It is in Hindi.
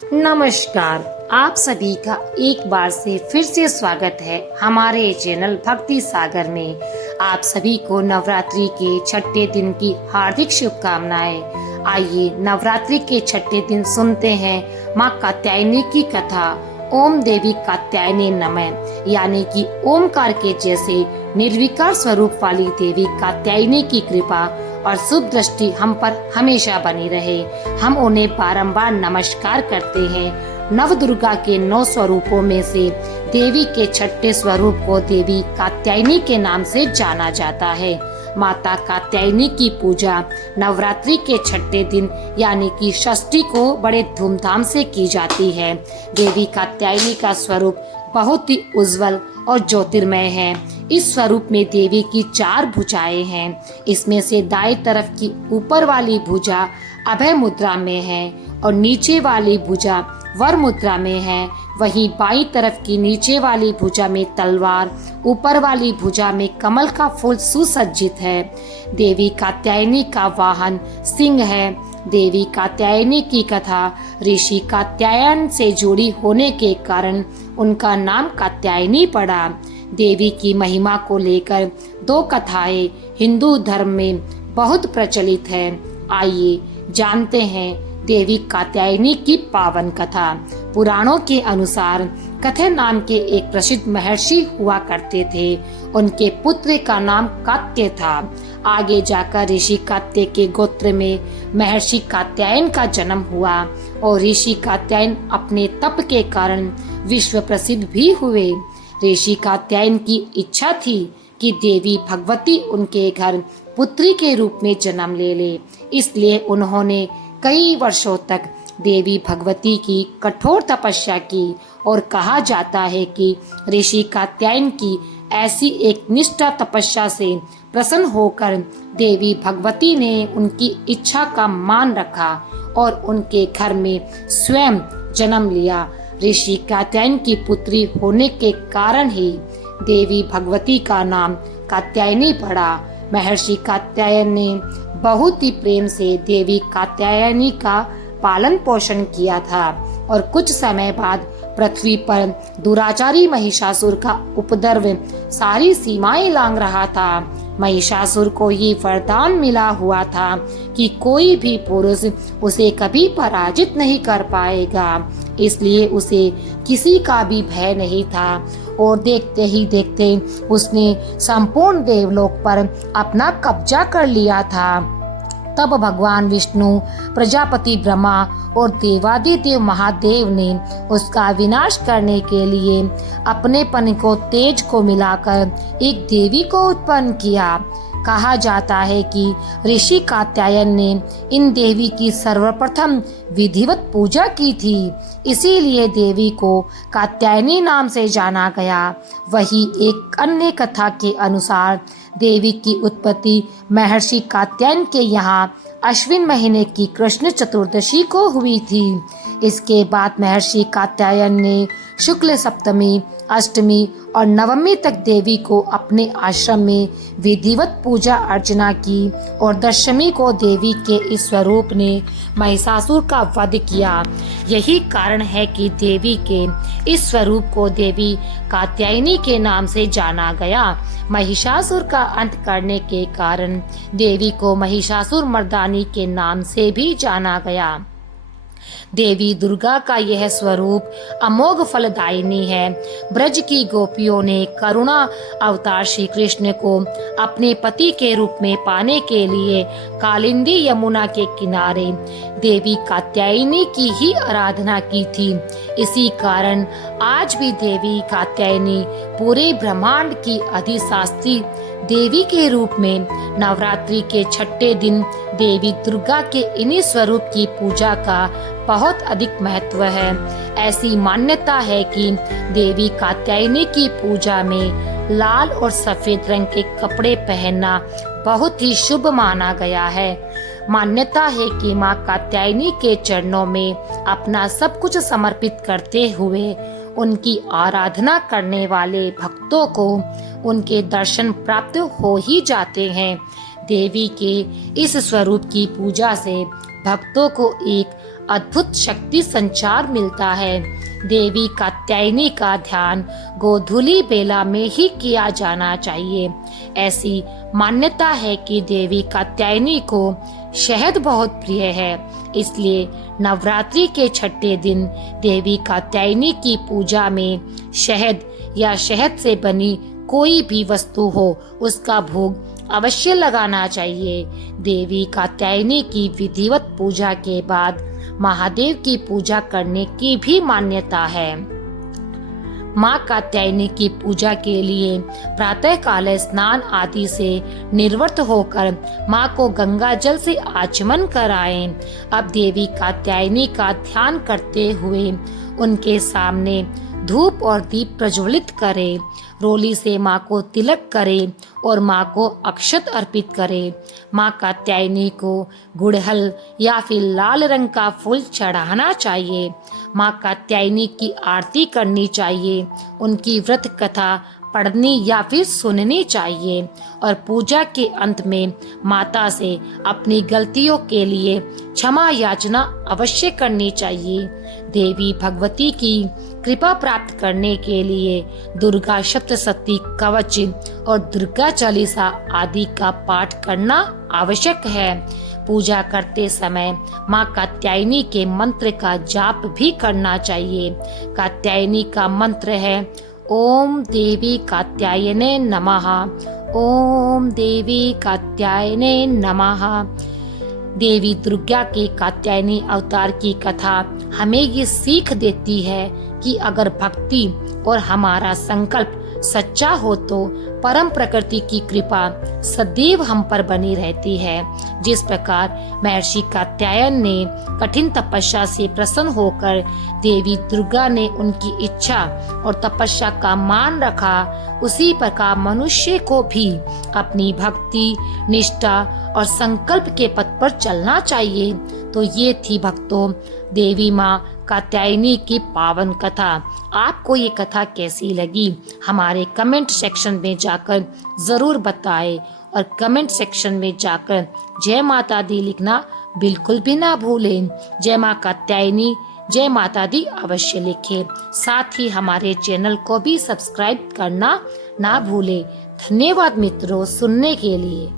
नमस्कार। आप सभी का एक बार से फिर से स्वागत है हमारे चैनल भक्ति सागर में। आप सभी को नवरात्रि के छठे दिन की हार्दिक शुभकामनाएं। आइए नवरात्रि के छठे दिन सुनते हैं माँ कात्यायनी की कथा। ओम देवी कात्यायनी नमः, यानी कि ओमकार के जैसे निर्विकार स्वरूप वाली देवी कात्यायनी की कृपा और शुभ दृष्टि हम पर हमेशा बनी रहे। हम उन्हें बारंबार नमस्कार करते हैं। नव दुर्गा के 9 स्वरूपों में से देवी के छठे स्वरूप को देवी कात्यायनी के नाम से जाना जाता है। माता कात्यायनी की पूजा नवरात्रि के छठे दिन यानी कि षष्ठी को बड़े धूमधाम से की जाती है। देवी कात्यायनी का स्वरूप बहुत ही उज्जवल और ज्योतिर्मय है। इस स्वरूप में देवी की 4 भुजाएं हैं। इसमें से दाएं तरफ की ऊपर वाली भुजा अभय मुद्रा में है और नीचे वाली भुजा वर मुद्रा में है। वहीं बाईं तरफ की नीचे वाली भुजा में तलवार, ऊपर वाली भुजा में कमल का फूल सुसज्जित है। देवी कात्यायनी का वाहन सिंह है। देवी कात्यायनी की कथा ऋषि कात्यायन से जुड़ी होने के कारण उनका नाम कात्यायनी पड़ा। देवी की महिमा को लेकर 2 कथाएं हिंदू धर्म में बहुत प्रचलित है। आइए जानते हैं देवी कात्यायनी की पावन कथा। पुराणों के अनुसार कथे नाम के एक प्रसिद्ध महर्षि हुआ करते थे। उनके पुत्र का नाम कात्य था। आगे जाकर ऋषि कात्य के गोत्र में महर्षि कात्यायन का जन्म हुआ और ऋषि कात्यायन अपने तप के कारण विश्व प्रसिद्ध भी हुए। ऋषि कात्यायन की इच्छा थी कि देवी भगवती उनके घर पुत्री के रूप में जन्म ले। इसलिए उन्होंने कई वर्षों तक देवी भगवती की कठोर तपस्या की और कहा जाता है कि ऋषि कात्यायन की ऐसी एक निष्ठा तपस्या से प्रसन्न होकर देवी भगवती ने उनकी इच्छा का मान रखा और उनके घर में स्वयं जन्म लिया। ऋषि कात्यायन की पुत्री होने के कारण ही देवी भगवती का नाम कात्यायनी पड़ा। महर्षि कात्यायन ने बहुत ही प्रेम से देवी कात्यायनी का पालन पोषण किया था और कुछ समय बाद पृथ्वी पर दुराचारी महिषासुर का उपद्रव सारी सीमाएं लांघ रहा था। महिषासुर को ये वरदान मिला हुआ था कि कोई भी पुरुष उसे कभी पराजित नहीं कर पाएगा। इसलिए उसे किसी का भी भय नहीं था और देखते ही देखते उसने संपूर्ण देवलोक पर अपना कब्जा कर लिया था। तब भगवान विष्णु, प्रजापति ब्रह्मा और देवादिदेव महादेव ने उसका विनाश करने के लिए अपने पन को तेज को मिलाकर एक देवी को उत्पन्न किया। कहा जाता है कि ऋषि कात्यायन ने इन देवी की सर्वप्रथम विधिवत पूजा की थी, इसीलिए देवी को कात्यायनी नाम से जाना गया। वही एक अन्य कथा के अनुसार देवी की उत्पत्ति महर्षि कात्यायन के यहाँ अश्विन महीने की कृष्ण चतुर्दशी को हुई थी। इसके बाद महर्षि कात्यायन ने शुक्ल सप्तमी, अष्टमी और नवमी तक देवी को अपने आश्रम में विधिवत पूजा अर्चना की और दशमी को देवी के इस स्वरूप ने महिषासुर का वध किया। यही कारण है कि देवी के इस स्वरूप को देवी कात्यायनी के नाम से जाना गया। महिषासुर का अंत करने के कारण देवी को महिषासुर मर्दानी के नाम से भी जाना गया। देवी दुर्गा का यह स्वरूप अमोघ फलदायिनी है। ब्रज की गोपियों ने करुणा अवतार श्री कृष्ण को अपने पति के रूप में पाने के लिए कालिंदी यमुना के किनारे देवी कात्यायनी की ही आराधना की थी। इसी कारण आज भी देवी कात्यायनी पूरे ब्रह्मांड की अधिशास्त्री देवी के रूप में नवरात्रि के छठे दिन देवी दुर्गा के इन्हीं स्वरूप की पूजा का बहुत अधिक महत्व है। ऐसी मान्यता है कि देवी कात्यायनी की पूजा में लाल और सफेद रंग के कपड़े पहनना बहुत ही शुभ माना गया है। मान्यता है कि माँ कात्यायनी के चरणों में अपना सब कुछ समर्पित करते हुए उनकी आराधना करने वाले भक्तों को उनके दर्शन प्राप्त हो ही जाते हैं। देवी के इस स्वरूप की पूजा से भक्तों को एक अद्भुत शक्ति संचार मिलता है। देवी कात्यायनी का ध्यान गोधूली बेला में ही किया जाना चाहिए। ऐसी मान्यता है कि देवी कात्यायनी को शहद बहुत प्रिय है, इसलिए नवरात्रि के छठे दिन देवी कात्यायनी की पूजा में शहद या शहद से बनी कोई भी वस्तु हो उसका भोग अवश्य लगाना चाहिए। देवी कात्यायनी की विधिवत पूजा के बाद महादेव की पूजा करने की भी मान्यता है। माँ कात्यायनी की पूजा के लिए प्रातः काल स्नान आदि से निर्वृत्त होकर माँ को गंगा जल से आचमन कराएं। अब देवी कात्यायनी का ध्यान करते हुए उनके सामने धूप और दीप प्रज्वलित करें। रोली से माँ को तिलक करें और माँ को अक्षत अर्पित करें। माँ कात्यायनी को गुड़हल या फिर लाल रंग का फूल चढ़ाना चाहिए। माँ कात्यायनी की आरती करनी चाहिए। उनकी व्रत कथा पढ़नी या फिर सुननी चाहिए और पूजा के अंत में माता से अपनी गलतियों के लिए क्षमा याचना अवश्य करनी चाहिए। देवी भगवती की कृपा प्राप्त करने के लिए दुर्गा सप्तशती कवच और दुर्गा चालीसा आदि का पाठ करना आवश्यक है। पूजा करते समय माँ कात्यायनी के मंत्र का जाप भी करना चाहिए। कात्यायनी का मंत्र है ओम देवी कात्यायने नमः, ओम देवी कात्यायने नमः। देवी दुर्गा के कात्यायनी अवतार की कथा हमें ये सीख देती है कि अगर भक्ति और हमारा संकल्प सच्चा हो तो परम प्रकृति की कृपा सदैव हम पर बनी रहती है। जिस प्रकार महर्षि कात्यायन ने कठिन तपस्या से प्रसन्न होकर देवी दुर्गा ने उनकी इच्छा और तपस्या का मान रखा, उसी प्रकार मनुष्य को भी अपनी भक्ति, निष्ठा और संकल्प के पथ पर चलना चाहिए। तो ये थी भक्तों देवी माँ कात्यायनी की पावन कथा। आपको ये कथा कैसी लगी हमारे कमेंट सेक्शन में जाकर जरूर बताएं और कमेंट सेक्शन में जाकर जय माता दी लिखना बिल्कुल भी ना भूलें। जय माँ कात्यायनी, जय माता दी अवश्य लिखें। साथ ही हमारे चैनल को भी सब्सक्राइब करना ना भूलें। धन्यवाद मित्रों सुनने के लिए।